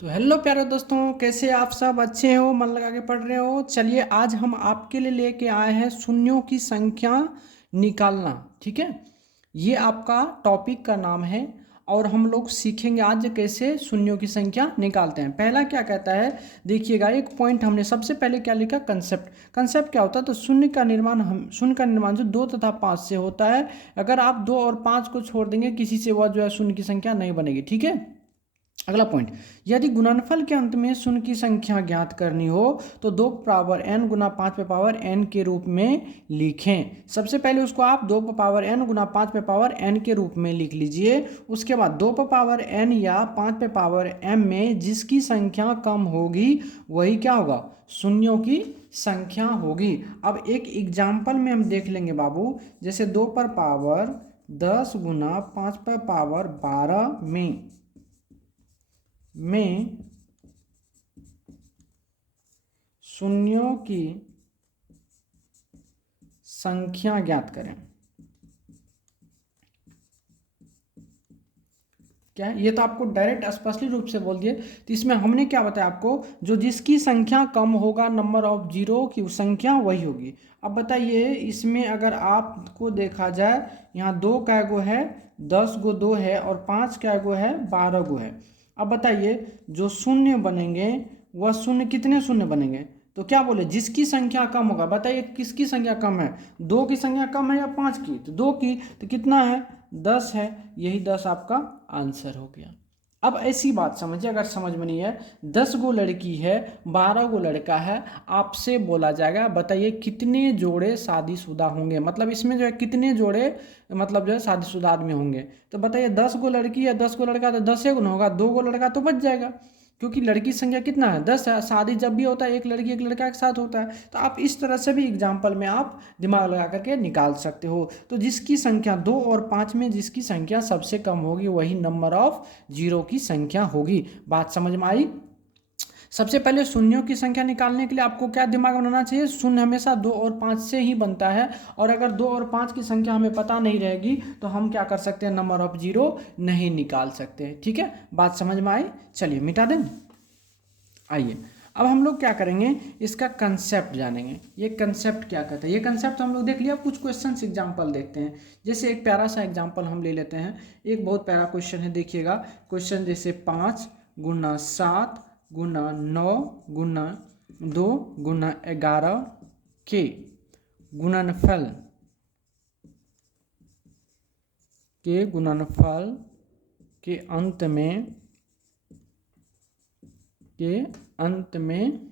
तो हेलो प्यारे दोस्तों, कैसे आप सब? अच्छे हो? मन लगा के पढ़ रहे हो? चलिए आज हम आपके लिए लेके आए हैं शून्यों की संख्या निकालना। ठीक है, ये आपका टॉपिक का नाम है और हम लोग सीखेंगे आज कैसे शून्यों की संख्या निकालते हैं। पहला क्या कहता है, देखिएगा एक पॉइंट हमने सबसे पहले क्या लिखा, कंसेप्ट। कंसेप्ट क्या होता है? तो शून्य का निर्माण जो 2 तथा 5 से होता है। अगर आप 2 और 5 को छोड़ देंगे किसी से, वह जो है शून्य की संख्या नहीं बनेगी। ठीक है, अगला पॉइंट, यदि गुणनफल के अंत में शून्य की संख्या ज्ञात करनी हो तो 2 पावर n गुना 5 पे पावर n के रूप में लिखें। सबसे पहले उसको आप 2 पावर n गुना 5 पे पावर n के रूप में लिख लीजिए। उसके बाद 2 पावर n या 5 पे पावर m में जिसकी संख्या कम होगी वही क्या होगा, शून्यों की संख्या होगी। अब एक एग्जाम्पल में हम देख लेंगे बाबू, जैसे 2 पर पावर 10 गुना 5 पर पावर 12 में शून्यों की संख्या ज्ञात करें। क्या है? ये तो आपको डायरेक्ट स्पष्ट रूप से बोल दिए। तो इसमें हमने क्या बताया आपको, जो जिसकी संख्या कम होगा, नंबर ऑफ जीरो की संख्या वही होगी। अब बताइए इसमें अगर आपको देखा जाए, यहाँ 2 का गो है, 10 गो 2 है और 5 का गो है, 12 गो है। अब बताइए जो शून्य बनेंगे वह शून्य कितने शून्य बनेंगे? तो क्या बोले, जिसकी संख्या कम होगा। बताइए किसकी संख्या कम है, 2 की संख्या कम है या 5 की? तो 2 की, तो कितना है, 10 है। यही 10 आपका आंसर हो गया। अब ऐसी बात समझिए, अगर समझ में नहीं है, 10 गो लड़की है, 12 गो लड़का है, आपसे बोला जाएगा बताइए कितने जोड़े शादीशुदा होंगे। मतलब इसमें जो है कितने जोड़े, मतलब जो है शादीशुदा आदमी होंगे। तो बताइए 10 गो लड़की है, 10 गो लड़का, तो 10 गुना होगा, 2 गो लड़का तो बच जाएगा, क्योंकि लड़की संख्या कितना है, 10 है। शादी जब भी होता है एक लड़की एक लड़का के साथ होता है। तो आप इस तरह से भी एग्जाम्पल में आप दिमाग लगा करके निकाल सकते हो। तो जिसकी संख्या 2 और 5 में जिसकी संख्या सबसे कम होगी वही नंबर ऑफ जीरो की संख्या होगी। बात समझ में आई? सबसे पहले शून्यों की संख्या निकालने के लिए आपको क्या दिमाग बनाना चाहिए, शून्य हमेशा 2 और 5 से ही बनता है। और अगर 2 और 5 की संख्या हमें पता नहीं रहेगी तो हम क्या कर सकते हैं, नंबर ऑफ जीरो नहीं निकाल सकते। ठीक है, बात समझ में आई? चलिए मिटा दें। आइए अब हम लोग क्या करेंगे, इसका कंसेप्ट जानेंगे। ये कंसेप्ट क्या कहता है, ये कंसेप्ट हम लोग देख लिया। कुछ क्वेश्चंस एग्जांपल देखते हैं। जैसे एक प्यारा सा एग्जांपल हम ले लेते हैं। एक बहुत प्यारा क्वेश्चन है, देखिएगा। क्वेश्चन जैसे 5 गुना 7 गुना 9 गुना 2 गुना 11 के गुणनफल के अंत में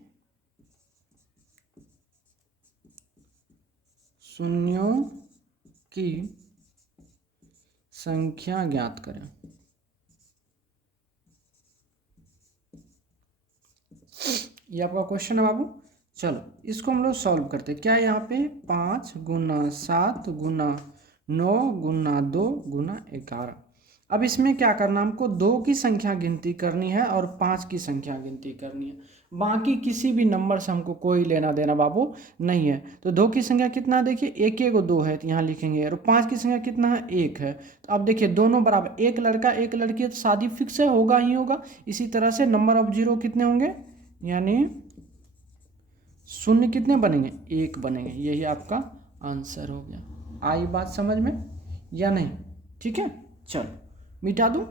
शून्यों की संख्या ज्ञात करें। ये आपका क्वेश्चन है बाबू। चलो इसको हम लोग सॉल्व करते हैं। क्या है यहाँ पे, 5 गुना 7 गुना 9 गुना 2 गुना 11। अब इसमें क्या करना, हमको 2 की संख्या गिनती करनी है और 5 की संख्या गिनती करनी है। बाकी किसी भी नंबर से हमको कोई लेना देना बाबू नहीं है। तो 2 की संख्या कितना है, देखिए एक एक 2 है तो यहाँ लिखेंगे, और 5 की संख्या कितना है, 1 है। तो अब देखिए दोनों बराबर, एक लड़का एक लड़की है तो शादी फिक्स है, होगा ही होगा। इसी तरह से नंबर ऑफ जीरो कितने होंगे, यानी शून्य कितने बनेंगे, 1 बनेंगे। यही आपका आंसर हो गया। आई बात समझ में या नहीं? ठीक है, चलो मिटा दूं।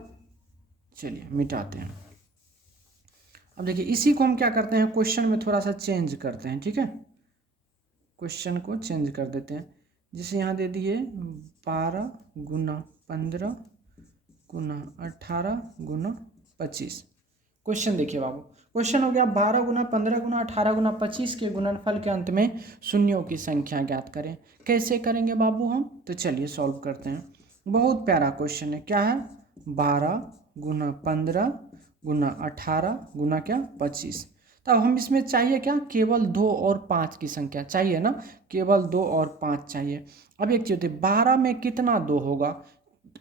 चलिए मिटाते हैं। अब देखिए इसी को हम क्या करते हैं, क्वेश्चन में थोड़ा सा चेंज करते हैं। ठीक है, क्वेश्चन को चेंज कर देते हैं। जैसे यहाँ दे दिए 12 गुना 15 गुना 18 गुना 25। क्वेश्चन देखिए बाबू, क्वेश्चन हो गया 12 गुना 15 गुना 18 गुना 25 के गुणनफल के अंत में शून्यों की संख्या ज्ञात करें। कैसे करेंगे बाबू हम, तो चलिए सॉल्व करते हैं। बहुत प्यारा क्वेश्चन है। क्या है, 12 गुना 15 गुना 18 गुना क्या 25। तब हम इसमें चाहिए क्या, केवल 2 और 5 की संख्या चाहिए ना, केवल 2 और 5 चाहिए। अब एक चीज होती है, 12 में कितना 2 होगा,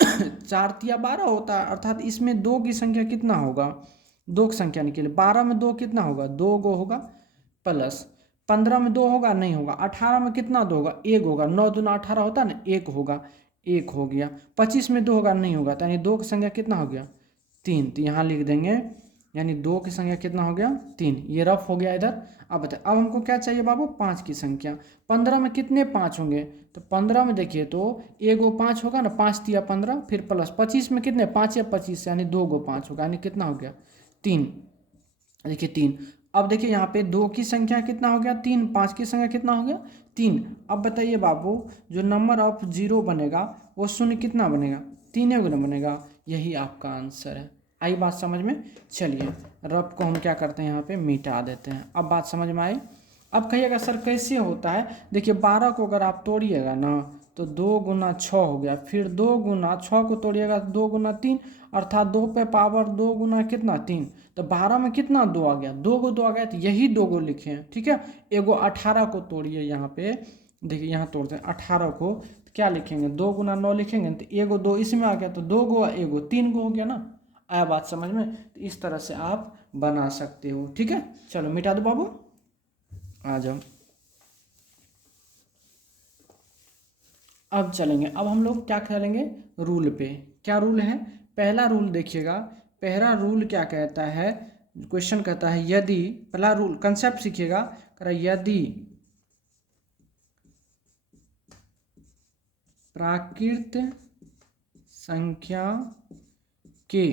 4 तिया 12 होता है, अर्थात इसमें 2 की संख्या कितना होगा, 2 की संख्या निकले। 12 में 2 कितना होगा, 2 गो होगा, प्लस 15 में 2 होगा, नहीं होगा। 18 में कितना 2 होगा, 1 होगा। 9 दूना 18 होता है ना, 1 होगा, 1 हो गया। 25 में 2 होगा, नहीं होगा। तो यानी 2 की संख्या कितना हो गया, 3। तो यहाँ लिख देंगे यानी 2 की संख्या कितना हो गया 3। ये रफ हो गया इधर। अब बताए अब हमको क्या चाहिए बाबू 5 की संख्या। 15 में कितने 5 होंगे, तो 15 में देखिए तो एगो 5 होगा ना, 5 तिया 15, फिर प्लस 25 में कितने 5 या 25 यानी 2 गो 5 होगा, यानी कितना हो गया 3। देखिए 3। अब देखिए यहाँ पे 2 की संख्या कितना हो गया 3, 5 की संख्या कितना हो गया 3। अब बताइए बाबू जो नंबर ऑफ जीरो बनेगा वो शून्य कितना बनेगा 3 गुना बनेगा। यही आपका आंसर है। आई बात समझ में। चलिए रफ को हम क्या करते हैं यहाँ पे मिटा देते हैं। अब बात समझ में आई। अब कहिएगा सर कैसे होता है। देखिए 12 को अगर आप तोड़िएगा ना तो 2 गुना 6 हो गया, फिर 2 गुना 6 को तोड़िएगा तो 2 गुना 3, अर्थात 2 पे पावर 2 गुना कितना 3। तो 12 में कितना 2 आ गया, 2 को 2 आ गया, तो यही 2 को लिखे हैं। ठीक है। एगो 18 को तोड़िए यहाँ पे, देखिए यहाँ तोड़ते हैं 18 को, तो क्या लिखेंगे 2 गुना 9 लिखेंगे, तो एगो 2 इसमें आ गया, तो 2 गो एगो 3 गो हो गया ना। आया बात समझ में। तो इस तरह से आप बना सकते हो। ठीक है। चलो मिटा दो बाबू, आ जाओ। अब चलेंगे, अब हम लोग क्या करेंगे रूल पे। क्या रूल है, पहला रूल देखिएगा। पहला रूल क्या कहता है, क्वेश्चन कहता है यदि, पहला रूल कंसेप्ट सीखिएगा, कह रहा है यदि प्राकृत संख्या के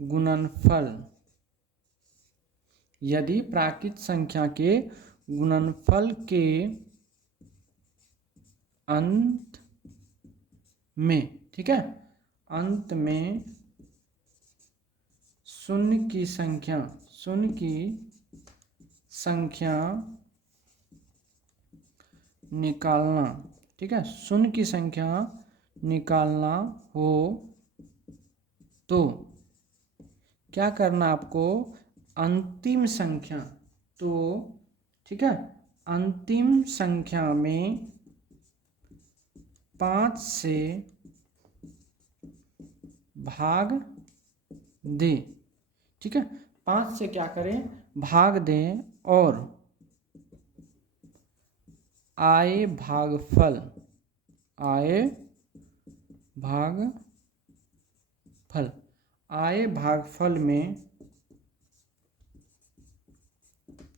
गुणनफल, यदि प्राकृत संख्या के गुणनफल के अंत में, ठीक है, अंत में शून्य की संख्या निकालना, ठीक है, शून्य की संख्या निकालना हो तो क्या करना आपको, अंतिम संख्या, तो ठीक है, अंतिम संख्या में 5 से भाग दे। ठीक है, 5 से क्या करें भाग दें, और आए भागफल में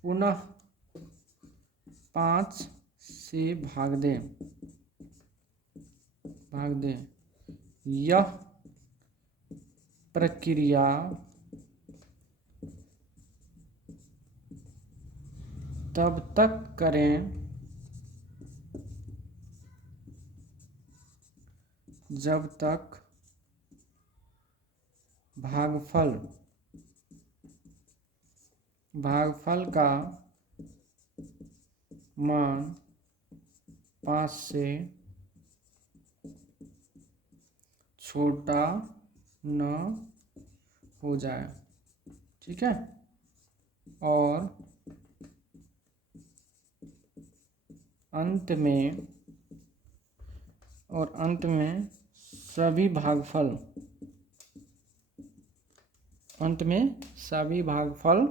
पुनः 5 से भाग दें। यह प्रक्रिया तब तक करें जब तक भागफल का मान 5 से छोटा न हो जाए। ठीक है, और अंत में सभी भागफल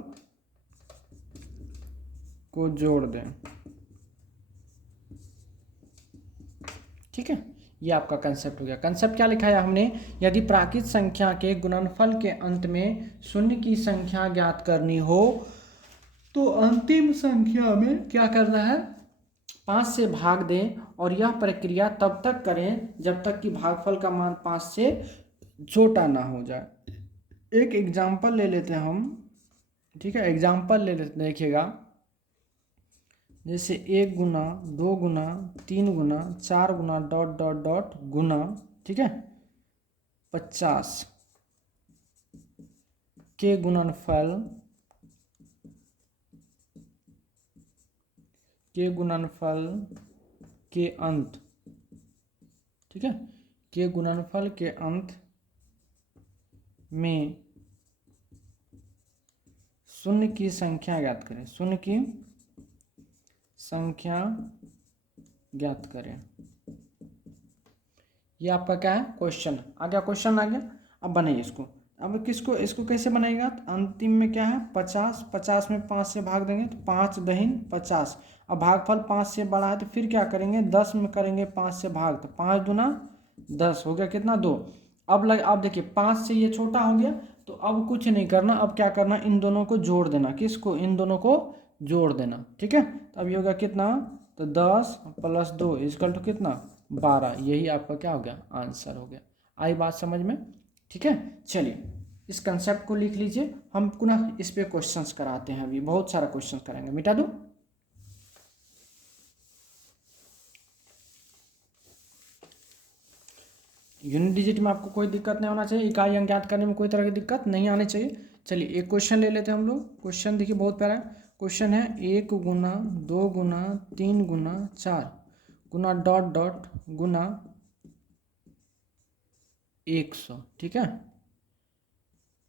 को जोड़ दें। ठीक है, ये आपका कंसेप्ट हो गया। कंसेप्ट क्या लिखा है हमने, यदि प्राकृत संख्या के गुणनफल के अंत में शून्य की संख्या ज्ञात करनी हो तो अंतिम संख्या में क्या करना है 5 से भाग दें, और यह प्रक्रिया तब तक करें जब तक कि भागफल का मान 5 से छोटा ना हो जाए। एक एग्जाम्पल ले लेते हैं हम। ठीक है, एग्जाम्पल ले लेते, देखिएगा जैसे 1 गुना 2 गुना 3 गुना 4 गुना डॉट डॉट डॉट गुना, ठीक है, 50 के गुणनफल के अंत, ठीक है, के गुणनफल के अंत में शून्य की संख्या ज्ञात करें। शून्य की संख्या ज्ञात करें। ये आपका क्या है क्वेश्चन आ गया, क्वेश्चन आ गया। अब बनाइए इसको। अब इसको कैसे बनाएगा, अंतिम में क्या है 50, 50 में 5 से भाग देंगे तो 5 दहीन 50। अब भागफल 5 से बड़ा है तो फिर क्या करेंगे 10 में करेंगे 5 से भाग, तो 5 दूना 10 हो गया कितना 2। अब देखिए 5 से ये छोटा हो गया, तो अब कुछ नहीं करना, अब क्या करना, इन दोनों को जोड़ देना। किसको? इन दोनों को जोड़ देना। ठीक है, तो अब ये होगा कितना, तो 10 + 2 इक्वल टू कितना, 12। यही आपका क्या हो गया, आंसर हो गया। आई बात समझ में? ठीक है, चलिए इस कंसेप्ट को लिख लीजिए। हम पुनः इस पे क्वेश्चंस कराते हैं, अभी बहुत सारा क्वेश्चंस कराएंगे। मिटा दूं? यूनिट डिजिट में आपको कोई दिक्कत नहीं होना चाहिए, इकाई अंक ज्ञात करने में कोई तरह की दिक्कत नहीं आनी चाहिए। चलिए एक क्वेश्चन ले लेते हैं हम लोग। क्वेश्चन देखिए बहुत प्यारा क्वेश्चन है। 1 गुना 2 गुना 3 गुना 4 गुना डॉट डॉट गुना 100, ठीक है,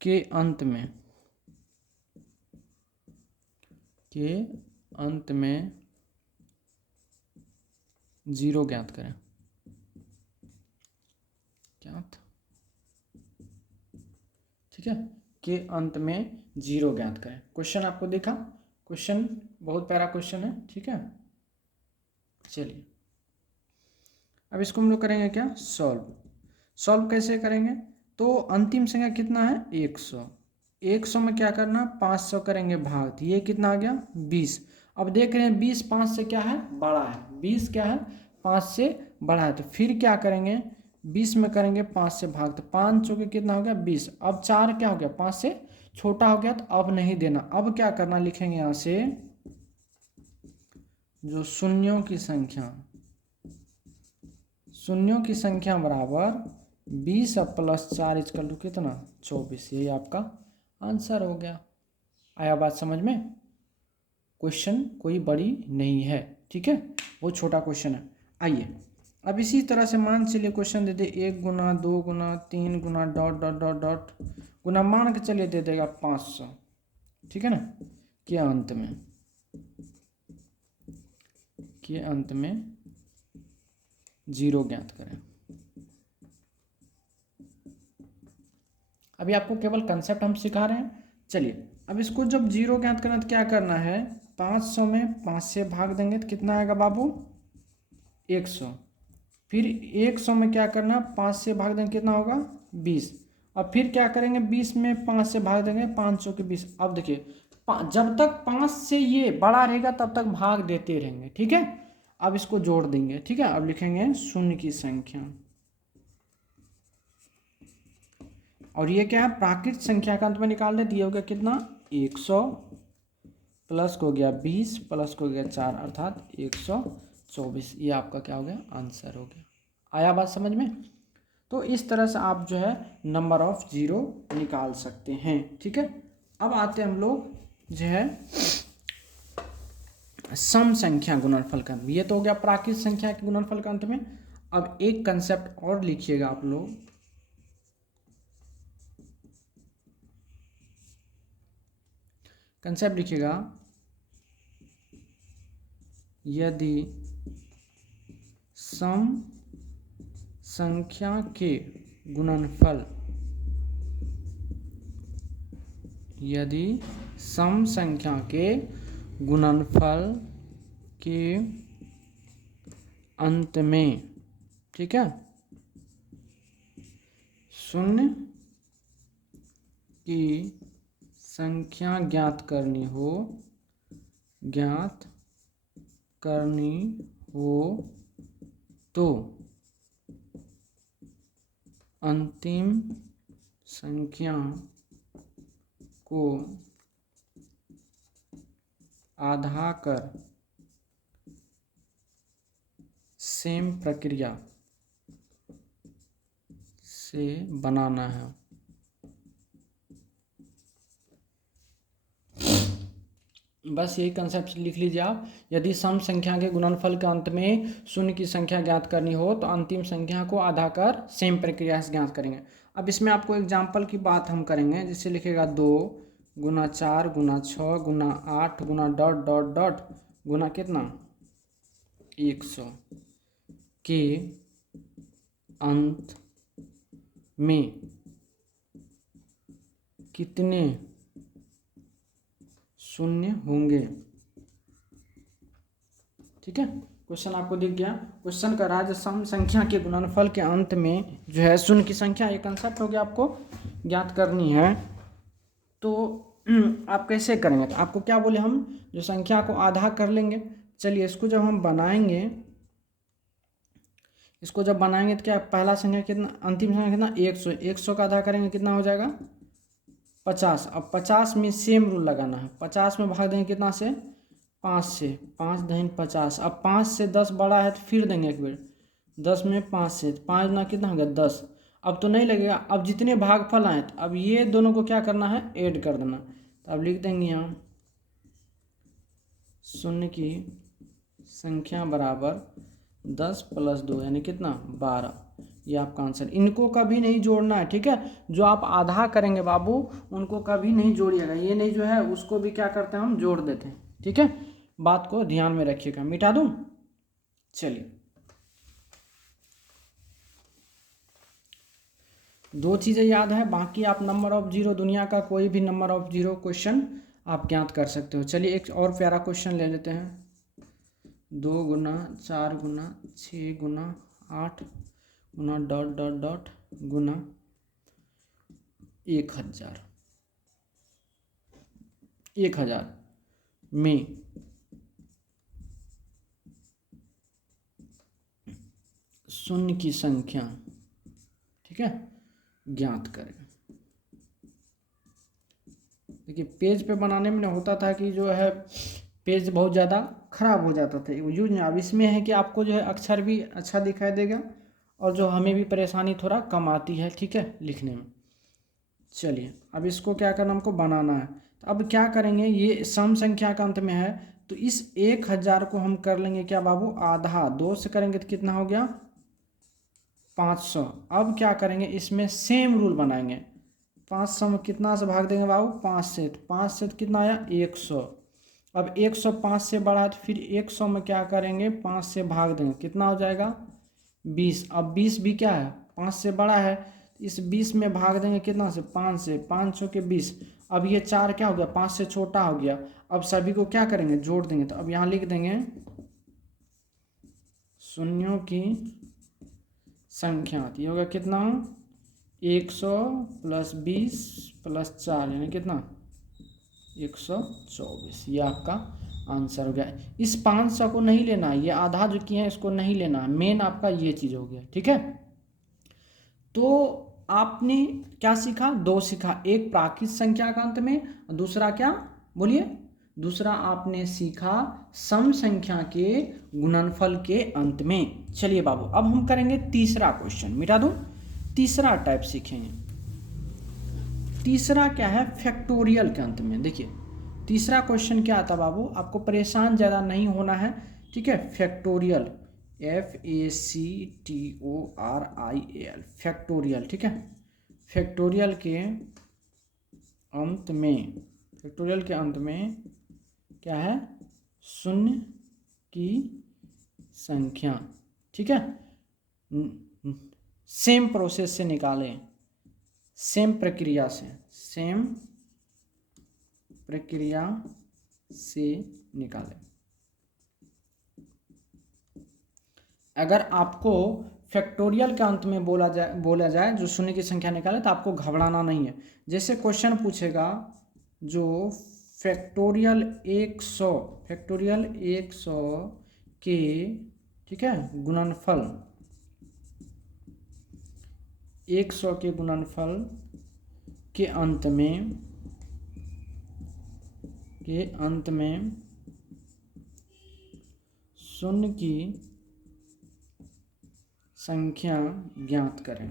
के अंत में 0 ज्ञात करें। ज्ञात, ठीक है, के अंत में 0 ज्ञात करें। क्वेश्चन आपको देखा, क्वेश्चन बहुत प्यारा क्वेश्चन है। ठीक है, चलिए अब इसको हम लोग करेंगे क्या, सॉल्व कैसे करेंगे? तो अंतिम संख्या कितना है, 100। 100 में क्या करना, 500 करेंगे भाग, तो ये कितना आ गया, 20। अब देख रहे हैं 20 5 से क्या है, बड़ा है। 20 क्या है, 5 से बड़ा है। तो फिर क्या करेंगे, 20 में करेंगे 5 से भाग, तो 5 चौके कितना हो गया, 20। अब 4 क्या हो गया, 5 से छोटा हो गया, तो अब नहीं देना। अब क्या करना, लिखेंगे यहाँ से जो शून्यों की संख्या बराबर 20 + 4 इक्वल टू कितना, 24। यही आपका आंसर हो गया। आया बात समझ में? क्वेश्चन कोई बड़ी नहीं है, ठीक है, बहुत छोटा क्वेश्चन है। आइए अब इसी तरह से मान चलिए क्वेश्चन दे दे 1 गुना 2 गुना 3 गुना डॉट डॉट डॉट डॉट गुना, मान के चलिए दे देगा 500, ठीक है ना, के अंत में 0 ज्ञात करें। अभी आपको केवल कंसेप्ट हम सिखा रहे हैं। चलिए अब इसको जब 0 ज्ञात करना तो क्या करना है, 500 में 5 से भाग देंगे तो कितना आएगा बाबू, 100। फिर 100 में क्या करना, 5 से भाग देंगे कितना होगा, 20। अब फिर क्या करेंगे, 20 में 5 से भाग देंगे, 500 के 20। अब देखिए जब तक 5 से ये बड़ा रहेगा तब तक भाग देते रहेंगे, ठीक है। अब इसको जोड़ देंगे, ठीक है। अब लिखेंगे शून्य की संख्या, और ये क्या है, प्राकृत संख्या का अंत में निकाल दे, दिया हो गया कितना, 100 प्लस को हो गया 20 प्लस को हो गया 4 अर्थात 124। ये आपका क्या हो गया, आंसर हो गया। आया बात समझ में? तो इस तरह से आप जो है नंबर ऑफ 0 निकाल सकते हैं, ठीक है। अब आते हैं हम लोग जो है सम संख्या गुणनफल का अंत में। ये तो हो गया प्राकृत संख्या के गुणनफल का अंत में। अब एक कंसेप्ट और लिखिएगा आप लोग, कंसेप्ट लिखिएगा, यदि सम संख्या के गुणनफल, यदि सम संख्या के गुणनफल के अंत में, ठीक है, शून्य की संख्या ज्ञात करनी हो तो अंतिम संख्या को आधा कर सेम प्रक्रिया से बनाना है। बस यही कंसेप्ट लिख लीजिए आप। यदि सम संख्या के गुणनफल के अंत में शून्य की संख्या ज्ञात करनी हो तो अंतिम संख्या को आधा कर सेम प्रक्रिया से ज्ञात करेंगे। अब इसमें आपको एग्जाम्पल की बात हम करेंगे, जिससे लिखेगा 2 गुना 4 गुना 6 गुना 8 गुना डॉट डॉट डॉट गुना कितना, 100 के अंत में कितने शून्य होंगे, ठीक है। क्वेश्चन आपको दिख गया। क्वेश्चन का राज्य सम संख्या के गुणनफल के अंत में जो है शून्य की संख्या, ये कंसेप्ट हो गया, आपको ज्ञात करनी है। तो आप कैसे करेंगे, तो आपको क्या बोले, हम जो संख्या को आधा कर लेंगे। चलिए इसको जब हम बनाएंगे, इसको जब बनाएंगे तो क्या पहला संख्या कितना, अंतिम संख्या कितना 100, 100 का आधा करेंगे कितना हो जाएगा 50। अब 50 में सेम रूल लगाना है, 50 में भाग देंगे कितना से 5 से, 5 दहीन 50। अब 5 से 10 बड़ा है तो फिर देंगे एक बार, 10 में 5 से, 5 ना कितना हो गया 10। अब तो नहीं लगेगा, अब जितने भागफल आए तो अब ये दोनों को क्या करना है, ऐड कर देना। तो अब लिख देंगे यहाँ शून्य की संख्या बराबर 10 + 2 यानी कितना 12। ये आपका आंसर। इनको कभी नहीं जोड़ना है, ठीक है। जो आप आधा करेंगे बाबू उनको कभी नहीं जोड़िएगा, ये नहीं जो है उसको भी क्या करते हैं हम जोड़ देते हैं, ठीक है। बात को ध्यान में रखिएगा। मिटा दूं, चलिए दो चीज़ें याद है, बाकी आप नंबर ऑफ जीरो, दुनिया का कोई भी नंबर ऑफ जीरो क्वेश्चन आप ज्ञात कर सकते हो। चलिए एक और प्यारा क्वेश्चन ले लेते हैं। 2 गुना 4 गुना 6 गुना 8 गुना ... गुना 1000 में शून्य की संख्या, ठीक है, ज्ञात करें। देखिए पेज पे बनाने में होता था कि जो है पेज बहुत ज़्यादा खराब हो जाता था यूज में। अब इसमें है कि आपको जो है अक्षर भी अच्छा दिखाई देगा और जो हमें भी परेशानी थोड़ा कम आती है, ठीक है, लिखने में। चलिए अब इसको क्या करना, हमको बनाना है। तो अब क्या करेंगे, ये सम संख्या का अंत में है तो इस 1000 को हम कर लेंगे क्या बाबू आधा, 2 से करेंगे तो कितना हो गया 500। अब क्या करेंगे, इसमें सेम रूल बनाएंगे। 500 में कितना से भाग देंगे बाबू 5 से, तो 5 से तो कितना आया 100। अब 100 5 से बड़ा है तो फिर 100 में क्या करेंगे 5 से भाग देंगे, कितना हो जाएगा 20। अब 20 भी क्या है 5 से बड़ा है, इस 20 में भाग देंगे कितना से 5 से, 500 के 20। अब ये 4 क्या हो गया 5 से छोटा हो गया। अब सभी को क्या करेंगे जोड़ देंगे। तो अब यहाँ लिख देंगे शून्यों की संख्या, ये होगा कितना 100 + 20 + 4 यानी कितना 124। ये आपका आंसर हो गया। इस 500 को नहीं लेना, ये आधा जो किए हैं इसको नहीं लेना, मेन आपका ये चीज़ हो गया, ठीक है। तो आपने क्या सीखा, दो सीखा, एक प्राकृत संख्या का अंत में, दूसरा क्या बोलिए, दूसरा आपने सीखा सम संख्या के गुणनफल के अंत में। चलिए बाबू अब हम करेंगे तीसरा क्वेश्चन, मिटा दूं, तीसरा टाइप सीखेंगे। तीसरा क्या है फैक्टोरियल के अंत में। देखिए तीसरा क्वेश्चन क्या आता बाबू, आपको परेशान ज़्यादा नहीं होना है, ठीक है। फैक्टोरियल FACTORIAL फैक्टोरियल, ठीक है। फैक्टोरियल के अंत में, फैक्टोरियल के अंत में क्या है शून्य की संख्या, ठीक है। सेम प्रोसेस से निकालें, सेम प्रक्रिया से, सेम प्रक्रिया से निकालें। अगर आपको फैक्टोरियल के अंत में बोला जाए जो शून्य की संख्या निकाले तो आपको घबराना नहीं है। जैसे क्वेश्चन पूछेगा जो फैक्टोरियल 100 के, ठीक है, गुणनफल 100 के गुणनफल के अंत में शून्य की संख्या ज्ञात करें।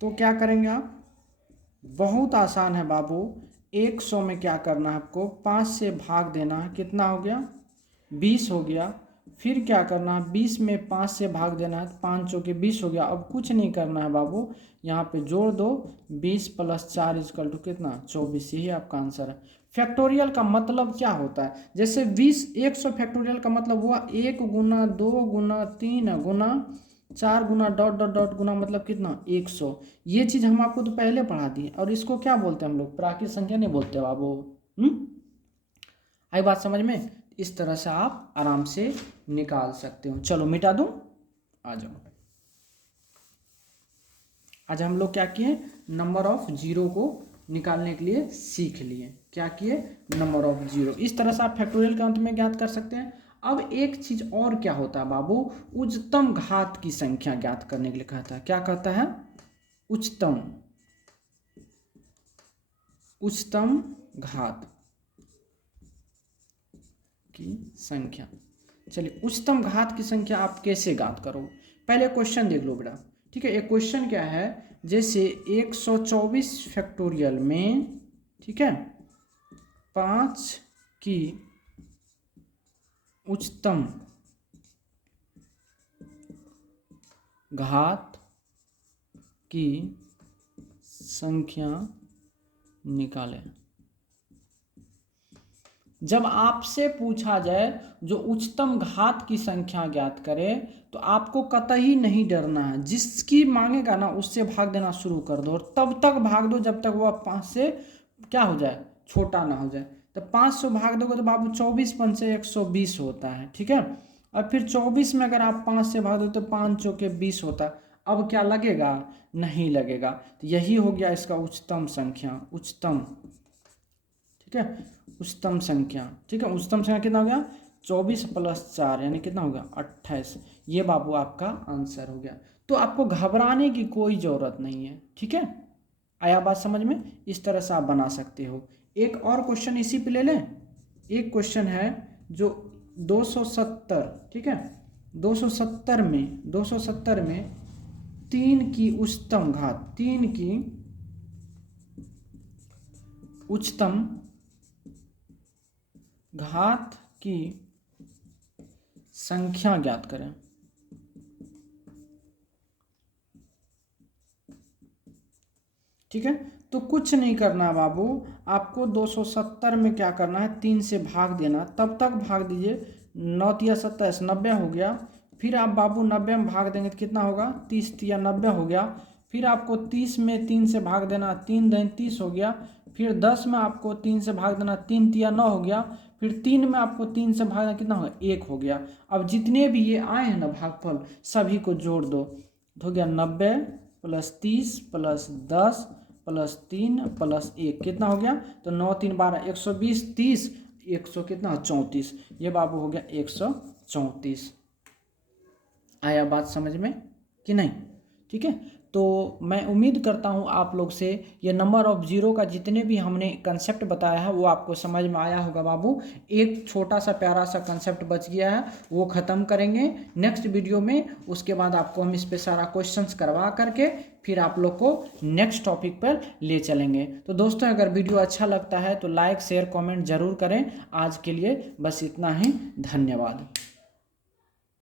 तो क्या करेंगे आप, बहुत आसान है बाबू। 100 में क्या करना है आपको 5 से भाग देना है, कितना हो गया 20 हो गया। फिर क्या करना है 20 में 5 से भाग देना है, 5 चौके 20 हो गया। अब कुछ नहीं करना है बाबू, यहाँ पे जोड़ दो 20 + 4 = कितना 24। यही आपका आंसर है। फैक्टोरियल का मतलब क्या होता है, जैसे 100 फैक्टोरियल का मतलब हुआ 1 गुना 2 गुना 3 गुना 4 गुना ... गुना मतलब कितना 100। ये चीज़ हम आपको तो पहले पढ़ा दी और इसको क्या बोलते हैं हम लोग, प्राकृत संख्या नहीं बोलते बाबू। आई बात समझ में? इस तरह से आप आराम से निकाल सकते हो। चलो मिटा दूं, आ जाओ। आज हम लोग क्या किए, नंबर ऑफ जीरो को निकालने के लिए सीख लिए। क्या किए, नंबर ऑफ जीरो। इस तरह से आप फैक्टोरियल के अंत में ज्ञात कर सकते हैं। अब एक चीज और क्या होता है बाबू, उच्चतम घात की संख्या ज्ञात करने के लिए कहता है। क्या कहता है, उच्चतम घात की संख्या। चलिए, उच्चतम घात की संख्या आप कैसे ज्ञात करोगे, पहले क्वेश्चन देख लो बेटा। ठीक है, एक क्वेश्चन क्या है, जैसे 124 फैक्टोरियल में, ठीक है, 5 की उच्चतम घात की संख्या निकालें। जब आपसे पूछा जाए जो उच्चतम घात की संख्या ज्ञात करे, तो आपको कतई नहीं डरना है। जिसकी मांगेगा ना उससे भाग देना शुरू कर दो, और तब तक भाग दो जब तक वह 5 से क्या हो जाए, छोटा ना हो जाए। तो 5 से भाग दोगे तो बाबू 24 5 से 120 होता है। ठीक है, और फिर 24 में अगर आप 5 से भाग दो तो 5 चौके 20 होता है। अब क्या लगेगा, नहीं लगेगा। तो यही हो गया इसका उच्चतम संख्या, उच्चतम। ठीक है, उच्चतम संख्या। ठीक है, उच्चतम संख्या कितना हो गया, 24 + 4 यानी कितना हो गया, 28। ये बाबू आपका आंसर हो गया। तो आपको घबराने की कोई ज़रूरत नहीं है। ठीक है, आया बात समझ में? इस तरह से आप बना सकते हो। एक और क्वेश्चन इसी पे ले लें। एक क्वेश्चन है जो 270, ठीक है, 270 में 3 की उच्चतम घात, 3 की उच्चतम घात की संख्या ज्ञात करें। ठीक है, तो कुछ नहीं करना बाबू, आपको 270 में क्या करना है, 3 से भाग देना। तब तक भाग दीजिए, 9 × 27 90 हो गया। फिर आप बाबू 90 में भाग देंगे तो कितना होगा, 30 × 90 हो गया। फिर आपको 30 में 3 से भाग देना, 3 × 30 हो गया। फिर 10 में आपको 3 से भाग देना, 3 × 9 हो गया। फिर 3 में आपको 3 से भागना, कितना होगा, 1 हो गया। अब जितने भी ये आए हैं ना भागफल, सभी को जोड़ दो, तो हो गया 90 + 30 + 10 + 3 + 1 कितना हो गया, तो 9 × 3 = 12, 120 30 100 कितना 34। ये बाबू हो गया 134। आया बात समझ में कि नहीं? ठीक है, तो मैं उम्मीद करता हूँ आप लोग से ये नंबर ऑफ जीरो का जितने भी हमने कंसेप्ट बताया है वो आपको समझ में आया होगा बाबू। एक छोटा सा प्यारा सा कंसेप्ट बच गया है, वो ख़त्म करेंगे नेक्स्ट वीडियो में। उसके बाद आपको हम इस पे सारा क्वेश्चंस करवा करके फिर आप लोग को नेक्स्ट टॉपिक पर ले चलेंगे। तो दोस्तों, अगर वीडियो अच्छा लगता है तो लाइक शेयर कमेंट जरूर करें। आज के लिए बस इतना ही, धन्यवाद।